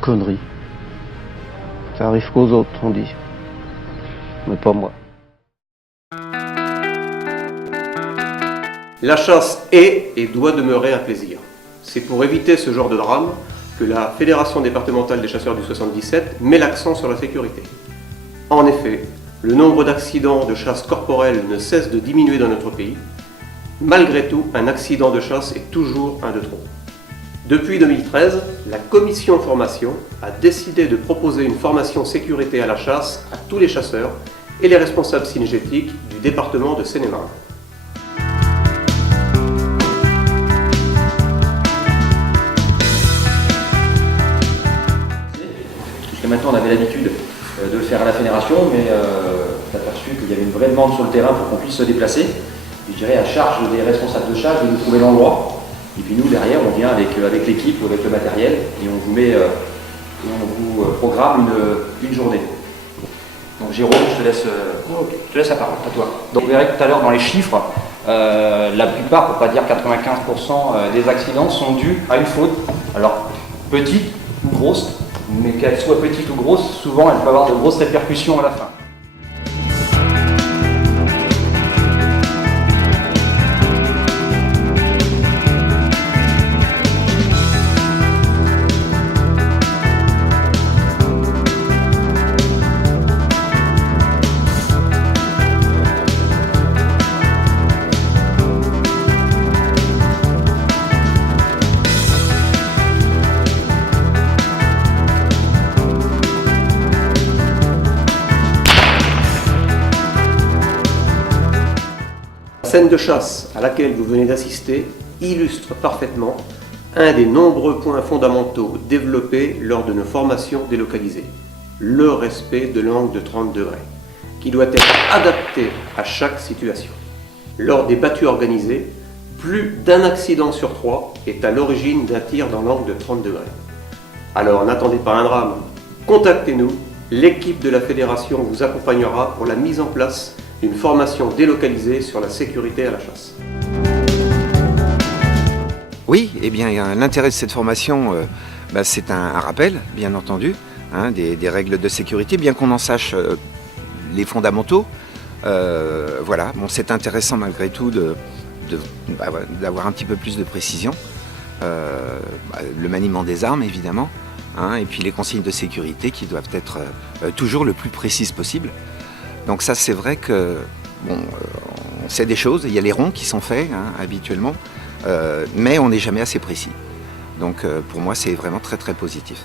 connerie. Ça arrive qu'aux autres, on dit. Mais pas moi. La chasse est et doit demeurer un plaisir. C'est pour éviter ce genre de drame que la Fédération départementale des chasseurs du 77 met l'accent sur la sécurité. En effet, le nombre d'accidents de chasse corporelle ne cesse de diminuer dans notre pays. Malgré tout, un accident de chasse est toujours un de trop. Depuis 2013, la commission formation a décidé de proposer une formation sécurité à la chasse à tous les chasseurs et les responsables cynégétiques du département de Seine-et-Marne. Jusqu'à maintenant, on avait l'habitude de le faire à la fédération, mais on s'est aperçu qu'il y avait une vraie demande sur le terrain pour qu'on puisse se déplacer. Et je dirais à charge des responsables de chasse de nous trouver l'endroit. Et puis nous, derrière, on vient avec l'équipe ou avec le matériel et on vous met, on vous programme une journée. Donc Jérôme, je te laisse la parole, à toi. Donc vous verrez tout à l'heure dans les chiffres, la plupart, pour ne pas dire 95% des accidents sont dus à une faute. Alors, petite ou grosse, mais qu'elle soit petite ou grosse, souvent elle peut avoir de grosses répercussions à la fin. La scène de chasse à laquelle vous venez d'assister illustre parfaitement un des nombreux points fondamentaux développés lors de nos formations délocalisées, le respect de l'angle de 30 degrés, qui doit être adapté à chaque situation. Lors des battues organisées, plus d'un accident sur 3 est à l'origine d'un tir dans l'angle de 30 degrés. Alors n'attendez pas un drame, contactez-nous, l'équipe de la fédération vous accompagnera pour la mise en place d'une formation délocalisée sur la sécurité à la chasse. Oui, eh bien, l'intérêt de cette formation, c'est un rappel, bien entendu, des règles de sécurité, bien qu'on en sache les fondamentaux. Voilà, bon, c'est intéressant malgré tout d'avoir un petit peu plus de précision. Le maniement des armes, évidemment, et puis les consignes de sécurité qui doivent être toujours le plus précises possible. Donc ça, c'est vrai que, bon, on sait des choses, il y a les ronds qui sont faits habituellement, mais on n'est jamais assez précis. Donc pour moi, c'est vraiment très très positif.